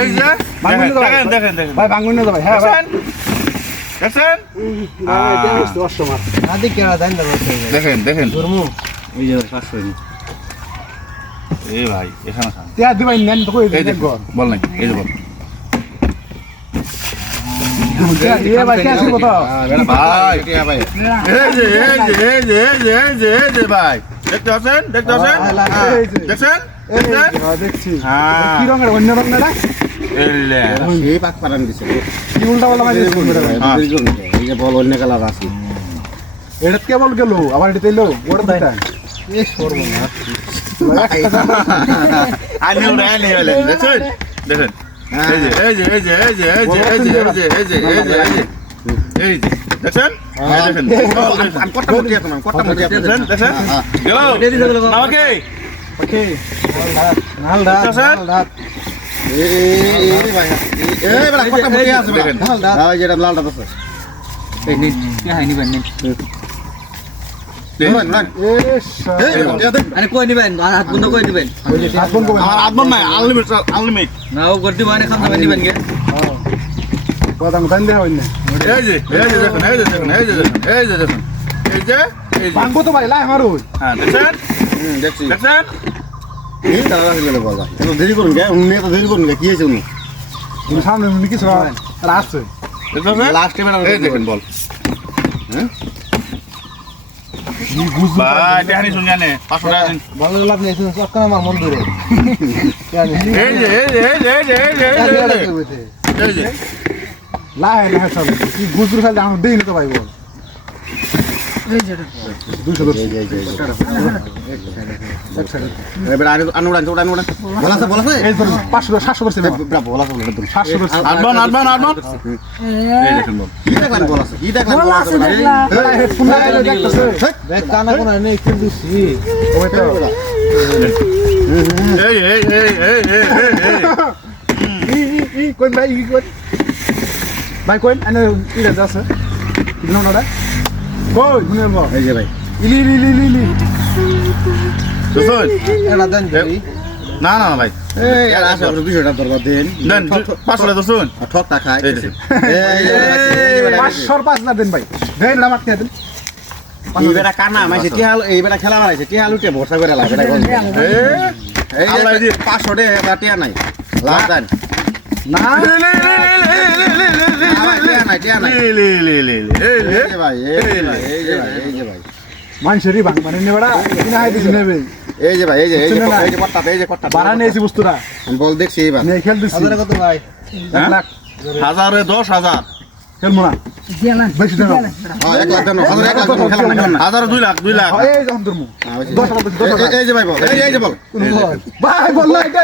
এই যে দেখেন ভাই ভাঙুন না ভাই হ্যাঁ ভাই দেখেন দেখেন এই যে 500 এই ভাই এখানে খান তিয়া দিবাই নেন তো কই এই দেন দেখো বল নাই এই যে বল এ ভাই কে আসিব তো ভাই এই যে ভাই দেখতে আছেন দেখছেন দেখছি হ্যাঁ কি রঙের অন্য রঙ না এলে সেই পাক পারান দিছে কি উল্টা বলা মাঝে এই যে বল অন্য কালার আছে এটা কেবল গেল আবার এটা এলো ওটা দিতা এ সর্বনাশ আনি বলে দেখছেন দেখেন এই যে দেখছেন আমি কত মুটি আছে কত মুটি আছে দেখেন গেল নামকে ওকে নাল রাত এই ভাই এই বড় কত মুটি আছে দেখেন এই যে লালটা আছে এই নি কি হাই নিবেন নি আরে কই নিবেন হাত বন্ধ করে দিবেন আমার আদমন নাই আনলিমিটেড নাও করতে মানে খাম যাবেন নিবেন গে কথা মতন দেয়া হইনা এই যে দেখেন ভাঙবো তো ভাই লাই মারু হ্যাঁ দেখছেন দেখছি দেখছেন এই তারা গেলে বলা এত দেরি করুন গে উনি এত দেরি করুন গে কি হইছে উনি তুমি সামনে উনি কিছু রাস্তা দেখছেন লাস্ট টাইম এই দেখেন বল হ্যাঁ ই গুজু ভাই দেখানি শুন জানে 500 টাকা দিন ভালো লাভ নেই তুমি সব কাম আমার মন ধরে এই যে লাই লাই সব কি গুজু খালি আমি দেই না তো ভাই বল এই যে 200 এবার আর আনুড়ান ওড়ান বলাছে এই ধর 500 700 করছে ব্রা বলাছে বলে একদম 700 করছে আদমন এই দেখেন বল কি দেখলেন বলাছে কি দেখলেন বলাছে এই হেডফোন লাগাইলে দেখতেছে দেখ কানা কোনা নেই কি দিছি ওইটা এই কোন ভাই ভাই কোন আনে ইরা যাচ্ছে দিনো না কই শুনে বল এই যে ভাই ইলি শুনুন এলা দেন দেই না ভাই এই আর আসলে 200 টাকা দরকার দেন দেন 500 টাকা শুনুন ঠকটা খায় এই দেখেন এই 500 5 না দেন ভাই দেন না মারতে দেন এই বেটা কানা মাইছে কি হাল এই বেটা খেলা মারাইছে কি হাল উঠে ভরসা করে লাগে বেটা এই আল্লাহ দি 500 টাকা টিয়া নাই লাভ দেন না টিয়া নাই এই যে ভাই এই যে ভাই মানুষেরই ভাঙ মানে নেবড়া কিনা হাই দিছ নেবে এই যে ভাই এই যে কট্টা বাড়া নেছি বস্তুরা আমি বল দেখছি এবার নে খেল দিছি কত ভাই 1 লাখ হাজারে 10,000 খেলবো না বেশি দেন 1 লাখ দেন 1 লাখ দেন খেলা না হাজারে 2 লাখ এই যখন ধরমু 10 টাকা বেশি 10 টাকা এই যে ভাই বল এই যে বল ভাই বল না এটা